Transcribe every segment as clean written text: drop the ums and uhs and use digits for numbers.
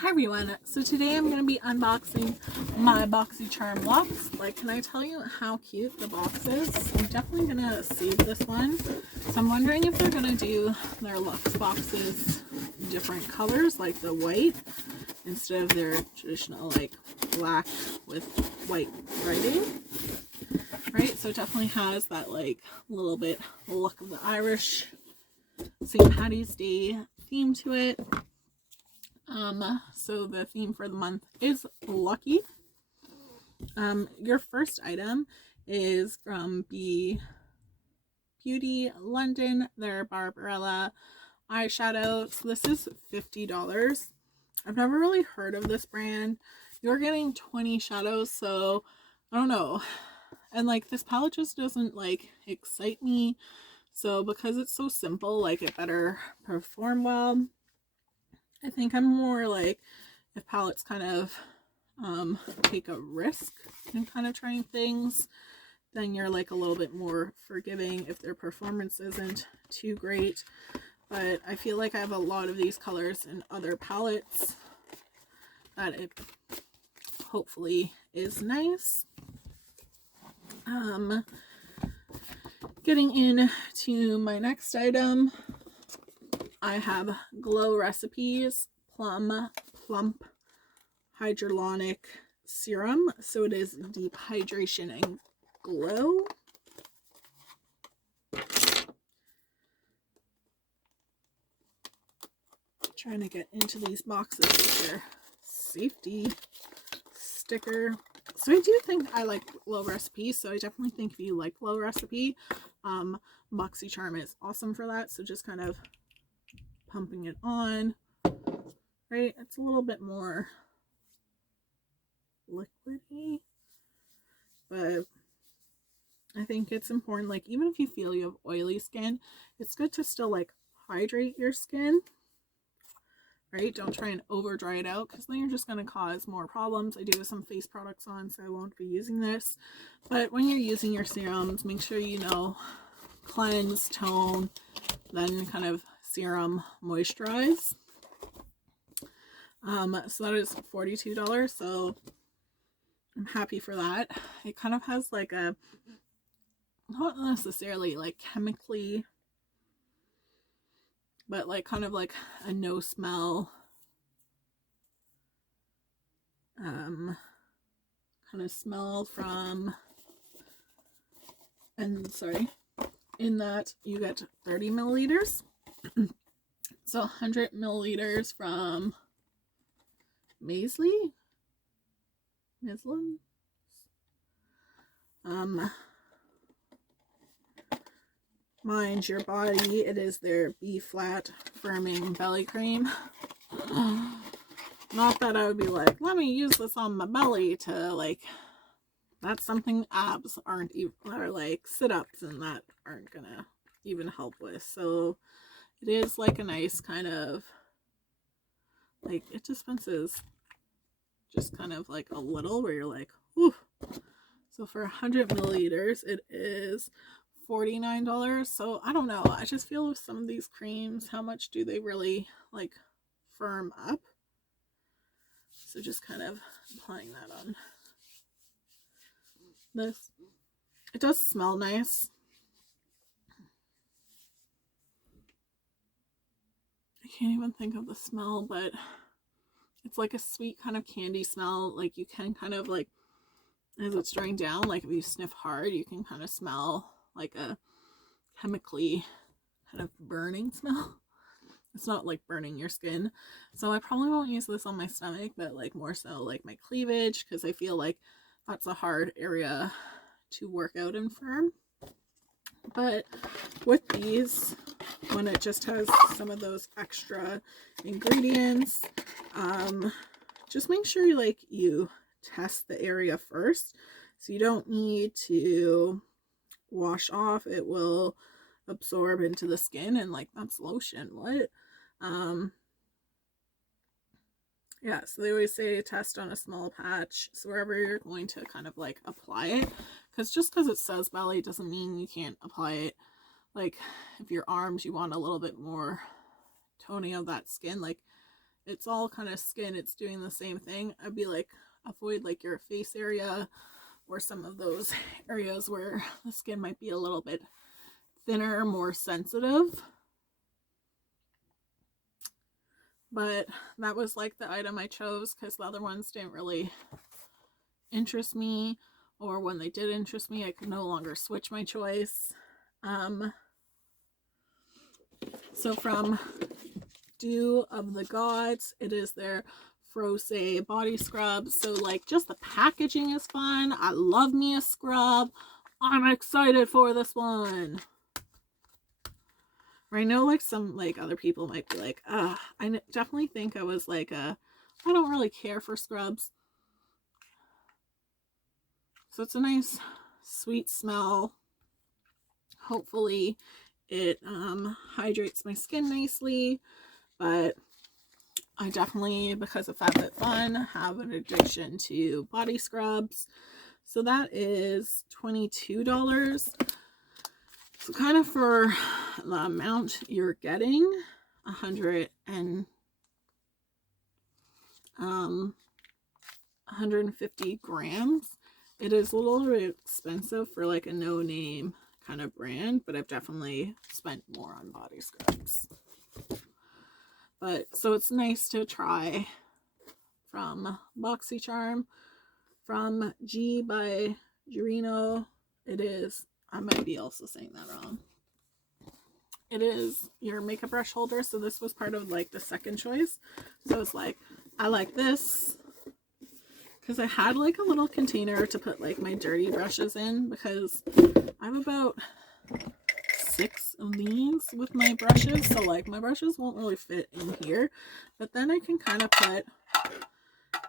Hi everyone, so today I'm going to be unboxing my Boxy Charm Luxe. Like, can I tell you how cute the box is? I'm definitely going to save this one. So I'm wondering if they're going to do their Luxe boxes different colors, like the white, instead of their traditional like black with white writing. Right, so it definitely has that like little bit look of the Irish St. Patty's Day theme to it. So the theme for the month is lucky. Your first item is from Beauty London, their Barbarella Eyeshadows. So this is $50. I've never really heard of this brand. You're getting 20 shadows, so I don't know. And like this palette just doesn't like excite me. So because it's so simple, like it better perform well. I think I'm more like if palettes kind of take a risk in kind of trying things, then you're like a little bit more forgiving if their performance isn't too great. But I feel like I have a lot of these colors in other palettes that it hopefully is nice. Getting into my next item, I have Glow Recipes Plum, Plump Hydrolonic Serum. So it is deep hydration and glow. Trying to get into these boxes with their safety sticker. So I do think I like Glow Recipe, so I definitely think if you like Glow Recipe, Boxy Charm is awesome for that. So just kind of pumping it on, right? It's a little bit more liquidy, but I think it's important, like even if you feel you have oily skin, it's good to still like hydrate your skin, right? Don't try and over dry it out, because then you're just going to cause more problems. I do have some face products on, so I won't be using this, but when you're using your serums, make sure you know cleanse, tone, then kind of serum moisturize. So that is $42, so I'm happy for that. It kind of has like a, not necessarily like chemically, but like kind of like a no smell kind of smell from, and sorry, in that you get 30 milliliters. So 100 milliliters from Maisley. Mind Your Body. It is their B Flat Firming Belly Cream. Not that I would be like, let me use this on my belly to like, that's something abs aren't even, or like sit-ups and that aren't gonna even help with. So it is like a nice kind of, like it dispenses just kind of like a little where you're like, whew. So for 100 milliliters, it is $49. So I don't know. I just feel with some of these creams, how much do they really like firm up? So just kind of applying that on this. It does smell nice. I can't even think of the smell, but it's like a sweet kind of candy smell. Like you can kind of like, as it's drying down, like if you sniff hard, you can kind of smell like a chemically kind of burning smell. It's not like burning your skin. So I probably won't use this on my stomach, but like more so like my cleavage, because I feel like that's a hard area to work out and firm. But with these, when it just has some of those extra ingredients, just make sure you test the area first. So you don't need to wash off. It will absorb into the skin, and like that's lotion. What? Yeah, so they always say test on a small patch. So wherever you're going to kind of like apply it, because just because it says belly doesn't mean you can't apply it. Like if your arms, you want a little bit more toning of that skin, like it's all kind of skin, it's doing the same thing, I'd be like, avoid like your face area or some of those areas where the skin might be a little bit thinner, more sensitive. But that was like the item I chose because the other ones didn't really interest me, or when they did interest me, I could no longer switch my choice. So from Dew of the Gods, it is their Frose body scrub. So like just the packaging is fun. I love me a scrub. I'm excited for this one. I know like some like other people might be like, I definitely think I was like I don't really care for scrubs. So it's a nice sweet smell. Hopefully it hydrates my skin nicely, but I definitely, because of FabFitFun, have an addiction to body scrubs. So that is $22. So kind of for the amount you're getting, 150 grams. It is a little bit expensive for like a no-name kind of brand, but I've definitely spent more on body scrubs. But so it's nice to try from Boxy Charm, from G by Girino. It is, I might be also saying that wrong. It is your makeup brush holder. So this was part of like the second choice. So it's like, I like this because I had like a little container to put like my dirty brushes in, because I have about 6 of these with my brushes, so like my brushes won't really fit in here, but then I can kind of put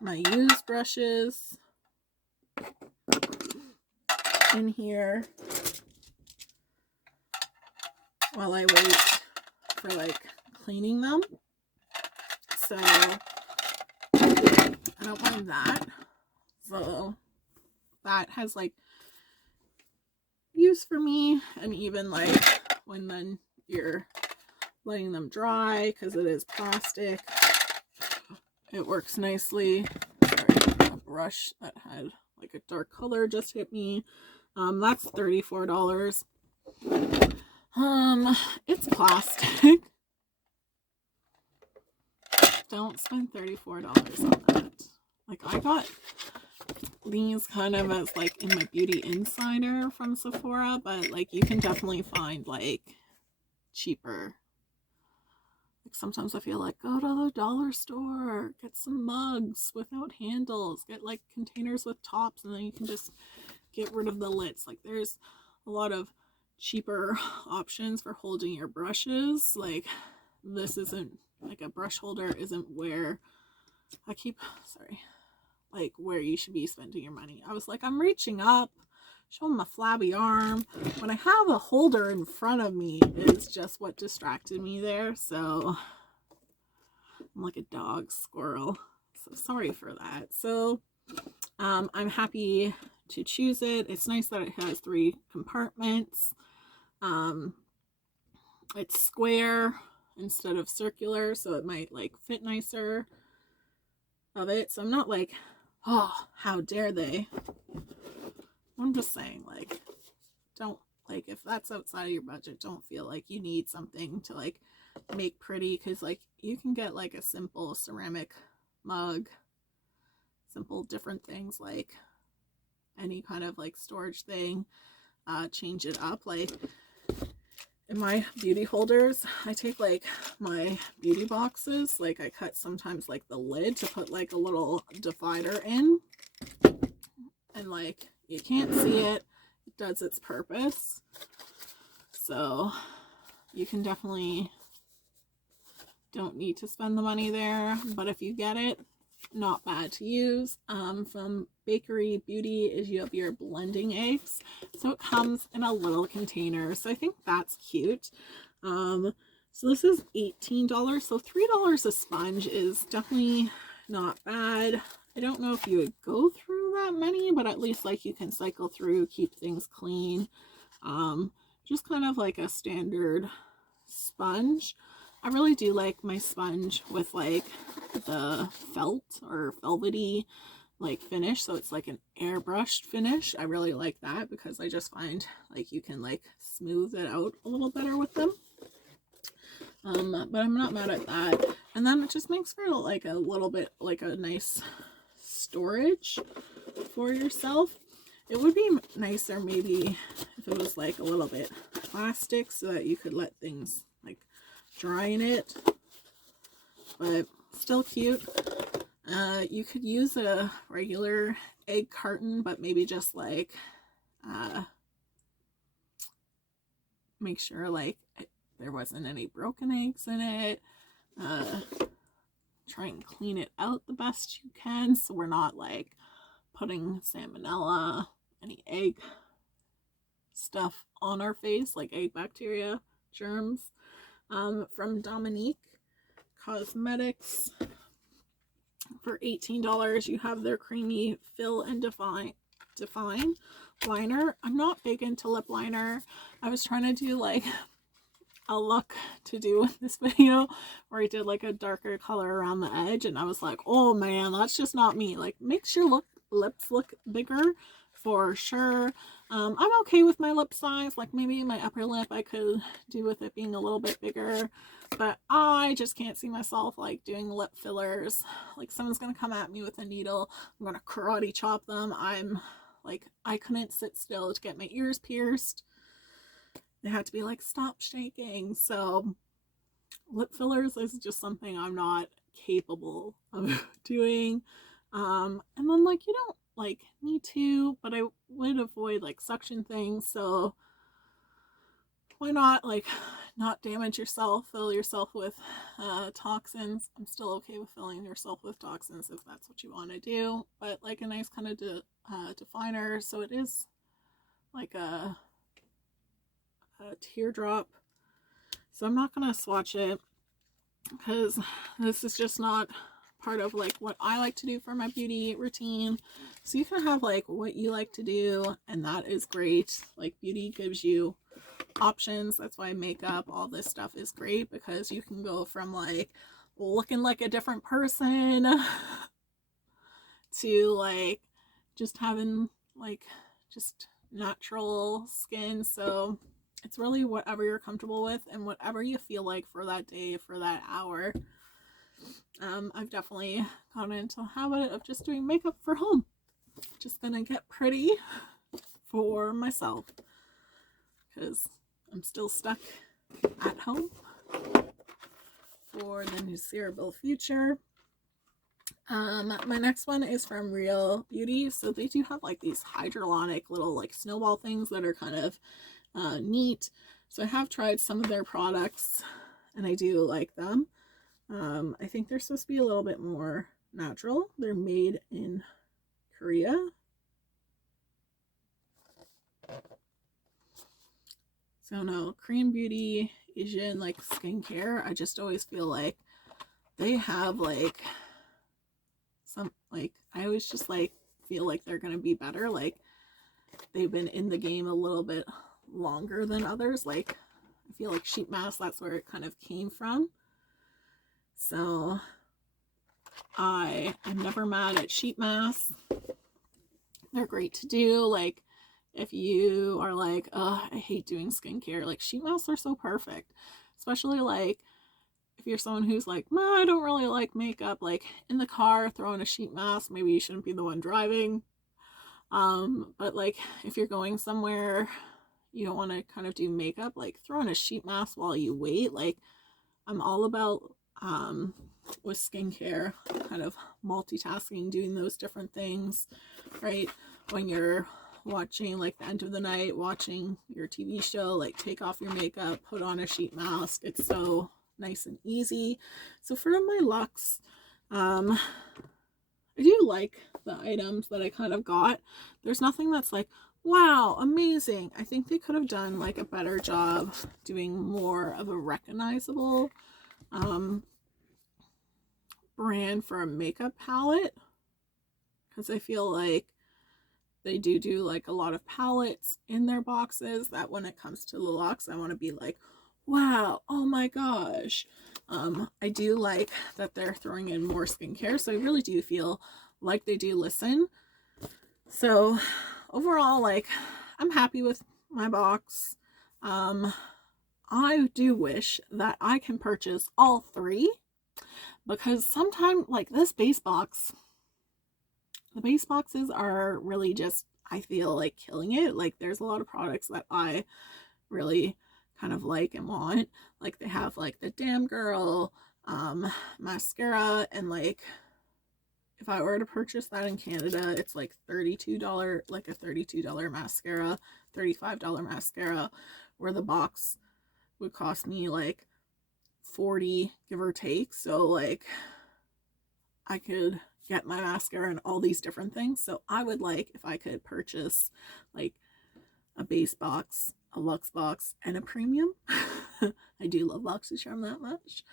my used brushes in here while I wait for like cleaning them. So I don't mind that. So that has like use for me, and even like when then you're letting them dry, because it is plastic, it works nicely. Sorry, a brush that had like a dark color just hit me. That's $34. It's plastic. Don't spend $34 on that. Like, I got these kind of as like in my Beauty Insider from Sephora, but like you can definitely find like cheaper. Like sometimes I feel like go to the dollar store, get some mugs without handles, get like containers with tops, and then you can just get rid of the lids. Like there's a lot of cheaper options for holding your brushes. Like this isn't like a brush holder isn't where like where you should be spending your money. I was like, I'm reaching up, showing my flabby arm. When I have a holder in front of me is just what distracted me there. So I'm like a dog squirrel. So sorry for that. So I'm happy to choose it. It's nice that it has 3 compartments. It's square instead of circular, so it might like fit nicer of it. So I'm not like, oh, how dare they. I'm just saying, like, don't, like, if that's outside of your budget, don't feel like you need something to like make pretty, because like you can get like a simple ceramic mug, simple different things, like any kind of like storage thing, change it up. Like in my beauty holders, I take like my beauty boxes, like I cut sometimes like the lid to put like a little divider in, and like you can't see it, it does its purpose. So you can definitely don't need to spend the money there, but if you get it, not bad to use. From Bakery Beauty is you have your blending eggs, so it comes in a little container, so I think that's cute. So this is $18, so $3 a sponge is definitely not bad. I don't know if you would go through that many, but at least like you can cycle through, keep things clean. Just kind of like a standard sponge. I really do like my sponge with like the felt or velvety like finish, so it's like an airbrushed finish. I really like that because I just find like you can like smooth it out a little better with them. But I'm not mad at that. And then it just makes for like a little bit like a nice storage for yourself. It would be nicer maybe if it was like a little bit plastic so that you could let things like dry in it, but still cute. You could use a regular egg carton, but maybe just like make sure like there wasn't any broken eggs in it. Try and clean it out the best you can so we're not like putting salmonella, any egg stuff on our face, like egg bacteria, germs. From Dominique Cosmetics, for $18 you have their creamy Fill and Define liner. I'm not big into lip liner. I was trying to do like a look to do with this video where I did like a darker color around the edge, and I was like, oh man, that's just not me. Like, makes your lips look bigger for sure. I'm okay with my lip size. Like maybe my upper lip I could do with it being a little bit bigger, but I just can't see myself like doing lip fillers. Like someone's gonna come at me with a needle, I'm gonna karate chop them. I'm like, I couldn't sit still to get my ears pierced. They had to be like, stop shaking. So lip fillers is just something I'm not capable of doing. And then like you don't like need to, but I would avoid like suction things, so why not like not damage yourself, fill yourself with toxins. I'm still okay with filling yourself with toxins if that's what you want to do, but like a nice kind of definer, so it is like a teardrop. So I'm not gonna swatch it because this is just not part of like what I like to do for my beauty routine. So you can have like what you like to do, and that is great. Like beauty gives you options. That's why makeup, all this stuff is great, because you can go from like looking like a different person to like just having like just natural skin. So it's really whatever you're comfortable with and whatever you feel like for that day, for that hour. I've definitely gotten into the habit of just doing makeup for home. Just gonna get pretty for myself because I'm still stuck at home for the foreseeable future. My next one is from Real Beauty. So they do have like these hydrolonic little like snowball things that are kind of neat. So I have tried some of their products and I do like them. I think they're supposed to be a little bit more natural. They're made in Korea. So no, Korean beauty, Asian like skincare, I just always feel like they have like some like, I always just like feel like they're gonna be better. Like they've been in the game a little bit longer than others. Like I feel like sheet mask, that's where it kind of came from. So I'm never mad at sheet masks. They're great to do. Like if you are like, oh, I hate doing skincare, like sheet masks are so perfect. Especially like if you're someone who's like, no, I don't really like makeup, like in the car, throw in a sheet mask. Maybe you shouldn't be the one driving. But like if you're going somewhere, you don't want to kind of do makeup, like throw in a sheet mask while you wait. Like I'm all about with skincare, kind of multitasking, doing those different things, right? When you're watching like the end of the night, watching your TV show, like take off your makeup, put on a sheet mask. It's so nice and easy. So for my Luxe, I do like the items that I kind of got. There's nothing that's like, wow, amazing. I think they could have done like a better job doing more of a recognizable brand for a makeup palette, because I feel like they do like a lot of palettes in their boxes that when it comes to the Luxe, I want to be like, wow, oh my gosh. I do like that they're throwing in more skincare, so I really do feel like they do listen. So overall, like, I'm happy with my box. I do wish that I can purchase all three, because sometimes, like, this base box, the base boxes are really just, I feel like, killing it. Like, there's a lot of products that I really kind of like and want. Like, they have like the Damn Girl mascara, and like, if I were to purchase that in Canada, it's like $32, like a $32 mascara, $35 mascara, where the box would cost me like 40, give or take. So like, I could get my mascara and all these different things. So I would like if I could purchase like a base box, a luxe box, and a premium. I do love BoxyCharm that much.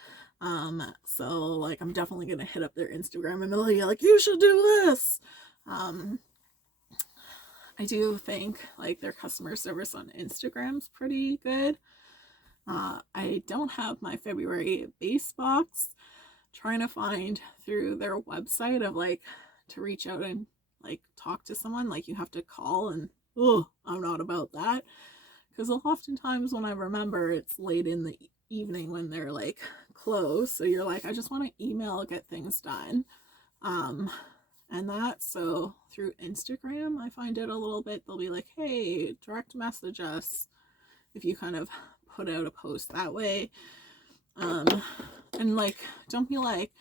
So like, I'm definitely gonna hit up their Instagram and be like, you should do this. I do think like their customer service on Instagram's pretty good. I don't have my February base box. Trying to find through their website of like to reach out and like talk to someone. Like, you have to call, and oh, I'm not about that, because oftentimes when I remember, it's late in the evening when they're like closed. So you're like, I just want to email, get things done. And that, so through Instagram, I find it a little bit, they'll be like, hey, direct message us if you kind of put out a post that way. And like, don't be like,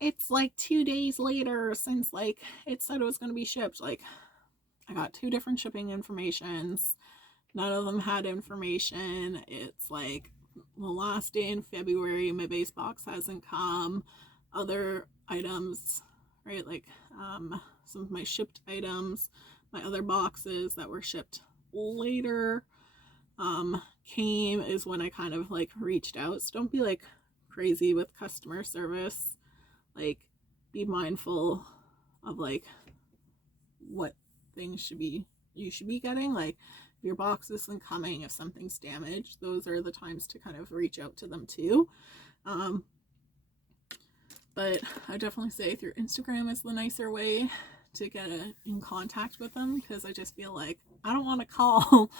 it's like 2 days later since like it said it was going to be shipped. Like, I got 2 different shipping informations. None of them had information. It's like the last day in February, my base box hasn't come. Other items, right? Like, some of my shipped items, my other boxes that were shipped later, came, is when I kind of like reached out. So don't be like crazy with customer service. Like, be mindful of like what things you should be getting. Like, if your box isn't coming, if something's damaged, those are the times to kind of reach out to them too. But I definitely say through Instagram is the nicer way to get in contact with them, because I just feel like I don't want to call.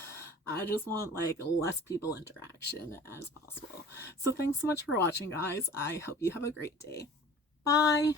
I just want like less people interaction as possible. So thanks so much for watching, guys. I hope you have a great day. Bye.